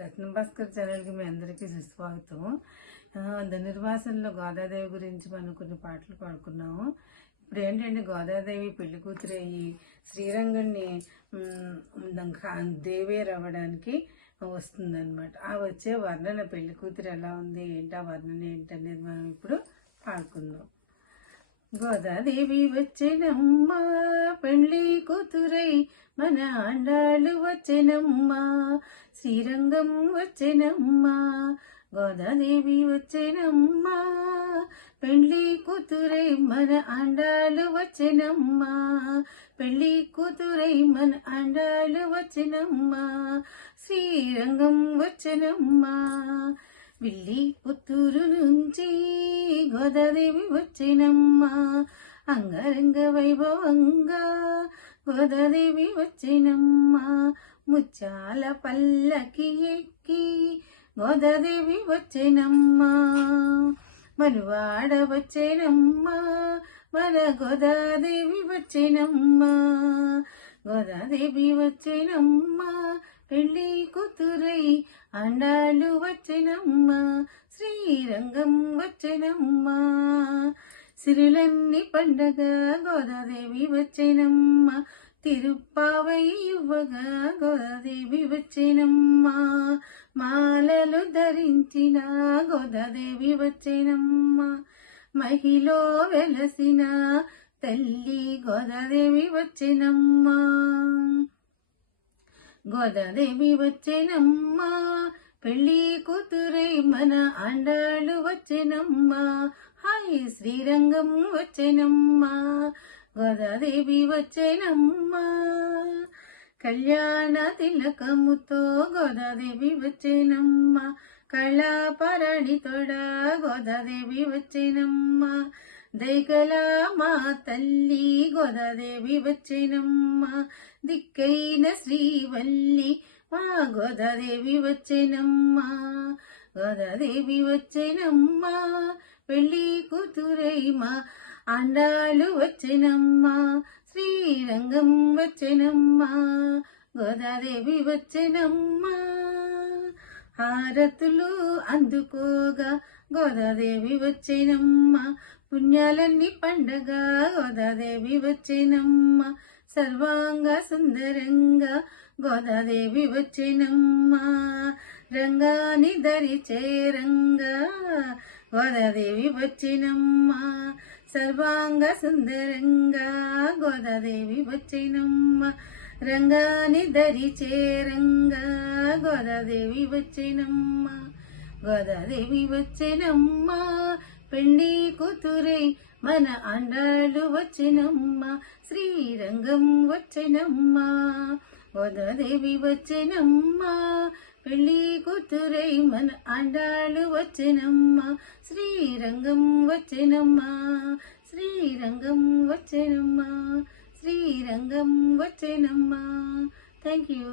రత్నభాస్కర్ ఛానల్కి మీ అందరికీ సుస్వాగతం. ధనుర్మాసంలో గోదాదేవి గురించి మనం కొన్ని పాటలు పాడుకున్నాము. ఇప్పుడు ఏంటంటే గోదాదేవి పెళ్లి కూతురు అయ్యి శ్రీరంగుణ్ణి దేవేరు అవ్వడానికి వస్తుందన్నమాట. ఆ వచ్చే వర్ణన పెళ్లి కూతురు ఎలా ఉంది ఏంటి, ఆ వర్ణన ఏంటనేది మనం ఇప్పుడు పాడుకుందాం. గోదాదేవి వచ్చేనమ్మా పెళ్లి కూతురై, మన ఆండాళ్ళు వచ్చేనమ్మా శ్రీరంగం వచ్చేనమ్మా. గోదాదేవి వచ్చేనమ్మా పెళ్లి కూతురై, మన ఆండాళ్ళు వచ్చేనమ్మా పెళ్లి కూతురై, మన ఆండాళ్ళు వచ్చేనమ్మా శ్రీరంగం వచ్చేనమ్మా. విల్లి పుత్తూరు నుంచి గోదాదేవి వచ్చేనమ్మా, అంగరంగ వైభవంగా గోదాదేవి వచ్చేనమ్మా. ముత్యాల పల్లకి ఎక్కి గోదాదేవి వచ్చేనమ్మా, మనువాడ వచ్చేనమ్మా, మన గోదాదేవి వచ్చేనమ్మా. గోదాదేవి వచ్చేనమ్మా పెళ్లి కూతురై, ఆండాళ్ళు వచ్చేనమ్మా శ్రీరంగం వచ్చేనమ్మా. సిరులన్నీ పండగ గోదాదేవి వచ్చేనమ్మా, తిరుప్పావై ఇవ్వగా గోదాదేవి వచ్చేనమ్మా. మాలలు ధరించిన గోదాదేవి వచ్చేనమ్మా, మహిలో వెలసిన తల్లి గోదాదేవి వచ్చేనమ్మా. గోదాదేవి వచ్చేనమ్మా పెళ్లి కూతురై, మన ఆండాళ్ళు వచ్చేనమ్మా హాయ్ శ్రీరంగం వచ్చేనమ్మా. గోదాదేవి వచ్చేనమ్మా కళ్యాణ తిలకముతో గోదాదేవి వచ్చేనమ్మా, కళాపరణి తోడ గోదాదేవి వచ్చేనమ్మా. దైగల మా తల్లి గోదాదేవి వచ్చేనమ్మా, దిక్కైన శ్రీవల్లి మా గోదాదేవి వచ్చేనమ్మా. గోదాదేవి వచ్చేనమ్మా పెళ్లి కూతురై, మా ఆండాళ్ళు వచ్చేనమ్మా శ్రీరంగం వచ్చేనమ్మా. గోదాదేవి వచ్చేనమ్మా హారతులు అందుకోగా గోదాదేవి వచ్చేనమ్మా, పుణ్యాలన్నీ పండగ గోదాదేవి వచ్చేనమ్మా. సర్వాంగ సుందరంగా గోదాదేవి వచ్చేనమ్మా, రంగాని దరి చేరంగా గోదాదేవి వచ్చేనమ్మా. సర్వాంగ సుందరంగా గోదాదేవి వచ్చేనమ్మా, రంగాని దరి చేరంగా గోదాదేవి వచ్చేనమ్మా. గోదాదేవి వచ్చేనమ్మా పెళ్లి కూతురై, మన ఆండాళ్ళు వచ్చేనమ్మా శ్రీరంగం వచ్చేనమ్మా. గోదాదేవి వచ్చేనమ్మా పెళ్లి కూతురై, మన ఆండాళ్ళు వచ్చేనమ్మా శ్రీరంగం వచ్చేనమ్మా. శ్రీరంగం వచ్చేనమ్మా శ్రీరంగం వచ్చేనమ్మా. Thank you.